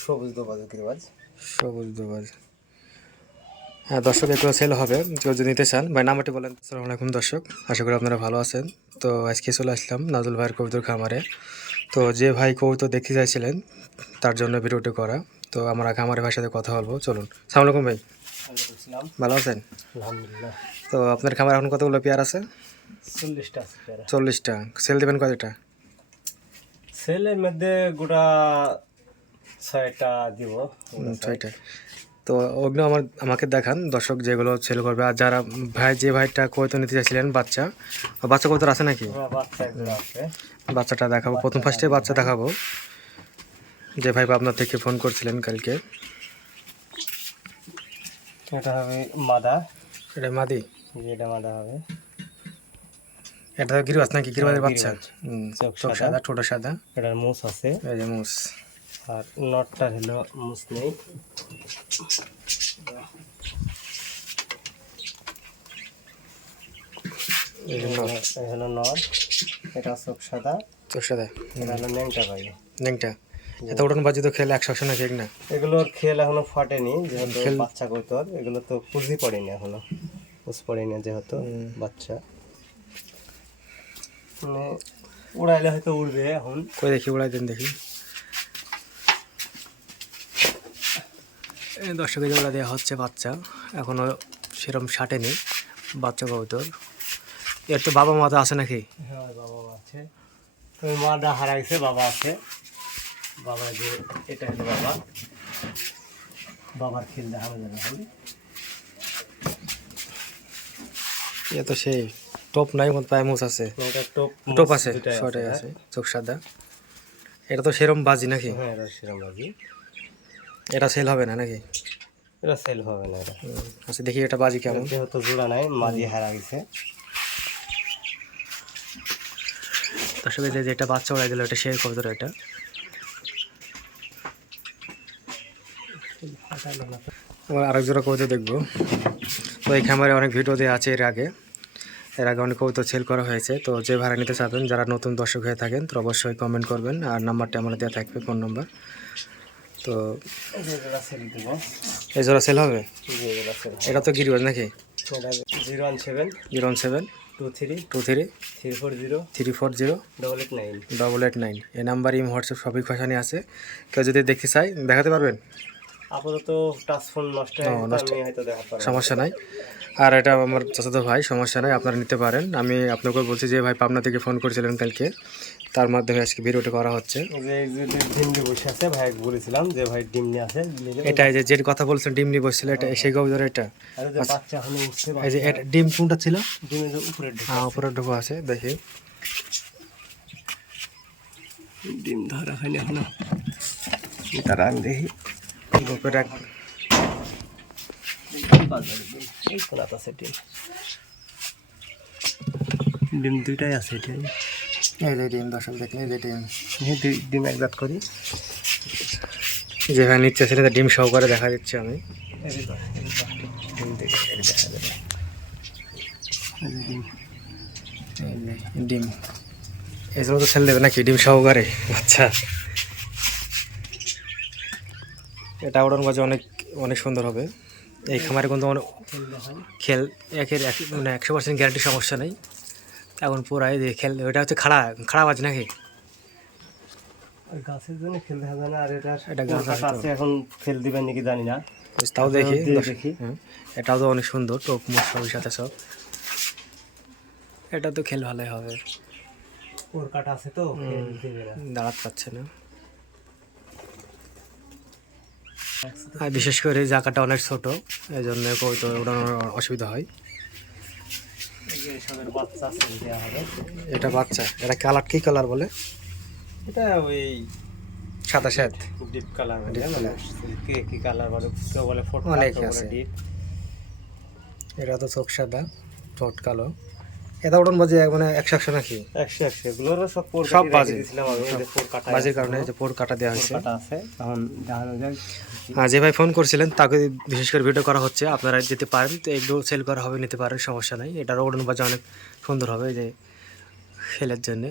সবুজ দোবাজ গিরিবাজ সবুজ দুবাজ। হ্যাঁ দর্শক এগুলো সেল হবে। কেউ যদি নিতে চান ভাই নাম্বারটি বলেন। আসসালামু আলাইকুম দর্শক। আশা করি আপনারা ভালো আছেন। তো আজকে চলে আসলাম নাজুল ভাইয়ের কবুতর খামারে। তো যে ভাই কবুতর দেখতে চাইছিলেন তার জন্য ভিডিওটি করা। তো আমরা খামারের ভাইয়ের সাথে কথা বলব। চলুন। সালাম আলাইকুম ভাই। ভালো আছেন? আলহামদুলিল্লাহ। তো আপনার খামারে এখন কতগুলো পেয়ার আছে? চল্লিশটা চল্লিশটা। সেল দেবেন কয়টা? সেলের মধ্যে গোটা ছয়টা দিব ছয়টা। তো ওগুলো আমার আমাকে দেখান দর্শক যেগুলো সেল করবে। আর যারা ভাই যে ভাইটা কয়তো নিতে চাইছিলেন বাচ্চা। বাচ্চা কত আছে নাকি? বাচ্চাটা দেখাবো। প্রথম ফার্স্টে বাচ্চা দেখাবো। যে ভাই আপনার থেকে ফোন করছিলেন কালকে। এটা হবে মাদা। এটা মাদি? এটা মাদা হবে। এটা গিরবাজ নাকি? গিরবাজের বাচ্চা? চোখ। সাদা। ঠোঁট সাদা। এটার মুস আছে। এই যে মুস আর নটটার হলো মুস নেই এই যে নর, এই হলো নর এটা চোখ সাদা। চোখ সাদা। এটা হলো ন্যাংটা ভাই। ন্যাংটা। এত উড়ন বাজি তো খেলে একশো একশো নাকি এক না? এগুলোর খেল এখনও ফাটেনি যেহেতু বাচ্চা এগুলো তো পুঁজি পড়েনি এখনও। পুষ পড়েনি যেহেতু বাচ্চা। মানে উড়াইলে হয়তো উড়বে এখন। কই দেখি উড়াই দেন দেখি। দর্শকের যেগুলো দেওয়া হচ্ছে বাচ্চা। এখনও সেরকম সাটেনি বাচ্চা কবুতর। এর তো বাবা মা তো আছে নাকি? হ্যাঁ বাবা আছে। মাটা হারাইছে বাবা আছে। বাবা যে এটা হলো বাবা। বাবার খেল দেখানো যাবে এ তো সেই টপ নাই মত পায়ে মুছ আছে। টপ আছে হ্যাঁ। আছে। চোখ সাদা। এটা তো সেরম বাজি নাকি? হ্যাঁ এটা সেরকম বাজি। এটা সেল হবে না নাকি? এটা সেল হবে না এটা। আচ্ছা দেখি এটা বাজি কেমন। যেহেতু জোড়া নাই মাঝি হারা গেছে। দর্শকের যে যেটা বাচ্চা উড়াই দিল এটা শেয়ার করে দিল এটা। আবার আরেক জোড়া কবিতা দেখব। তো এই খামারে অনেক ভিডিও দেওয়া আছে এর আগে। এর আগে অনেক কবিতা সেল করা হয়েছে। তো যে ভাড়া নিতে চাবেন যারা নতুন দর্শক হয়ে থাকেন তো অবশ্যই কমেন্ট করবেন। আর নাম্বারটা আমার দেওয়া থাকবে ফোন নাম্বার তো এই জোড়া সেল হবে? এটা তো গিরিবাজ নাকি? Zero one seven zero one seven two three two three three four zero three four zero double eight nine double eight nine এই নাম্বার ইম হোয়াটসঅ্যাপ সবই খসানি আছে। কেউ যদি দেখতে চাই দেখাতে পারবেন? আপাতত টাচ ফোন নষ্ট সমস্যা নাই। আর এটা আমার চাচাতো ভাই সমস্যা নাই আপনারা নিতে পারেন। আমি আপনাকে বলছি যে ভাই পাবনা থেকে ফোন করেছিলেন কালকে তার মাধ্যমে আজকে ভিডিওটা করা হচ্ছে। যে ডিম দিয়ে বসে আছে ভাই বলেছিলাম যে ভাই ডিম নিয়ে নিলে এটা এই যে যে কথা বলছেন ডিম নিয়ে বসছিল এটা সেই কবিতার এটা। আর এই যে বাচ্চা এখনও উঠছে এই যে এটা ডিম কোনটা ছিল? ডিমের যে উপরে হ্যাঁ উপরে ঢোকা আছে দেখি। ডিম ধরা হয়নি এখনও। তারা আমি দেখি। বুকের এক এই কোনাত আছে ডিম ডিম দুইটাই আছে এটাই। এই যে ডিম দর্শক দেখলেন এই যে ডিম। দুই ডিম একজাত করি। যেখানে নিচ্ছে সেটা ডিম সহকারে দেখা দিচ্ছে আমি। ডিম। এই জন্য তো সেল দেবে নাকি? ডিম সহকারে আচ্ছা। এটা ওড়ান বাজে অনেক অনেক সুন্দর হবে। এই খামারে কিন্তু অনেক খেল একের এক মানে একশো পার্সেন্ট গ্যারান্টি সমস্যা নেই। এখন পুরাই যে খেল ওটা হচ্ছে খাড়া খাড়া বাজ নাকি? গাছের জন্য খেলতে হবে না আর এটা এটা গাছ আছে এখন খেল দিবেন নাকি জানি না। তাও দেখি দেখি। হ্যাঁ, এটাও তো অনেক সুন্দর টোপ মুখ সবই সাথে সব। এটা তো খেল ভালোই হবে। ওর কাটা আছে তো খেল দাঁড়াতে পারছে না। আর বিশেষ করে জায়গাটা অনেক ছোট এই জন্য কৌতো ওড়ানোর অসুবিধা হয়। এটা বাচ্চা এটা কালার কি কালার বলে? এটা ওই সাদা শ্যাত ডিপ কালার মানে কে কি কালার বলে কেউ বলে ফোট অনেক আছে। এটা তো চোখ সাদা ঠোঁট কালো। এটা ওড়ন বাজে মানে একশো একশো নাকি? একশো একশো এগুলোরও সব পোর সব বাজে। বাজের কারণে যে পোর কাটা দেওয়া হয়েছে এখন যে ভাই ফোন করছিলেন তাকে বিশেষ করে ভিডিও করা হচ্ছে। আপনারা যেতে পারেন তো এগুলো সেল করা হবে নিতে পারেন সমস্যা নাই। এটার ওড়ন বাজে অনেক সুন্দর হবে যে খেলের জন্যে।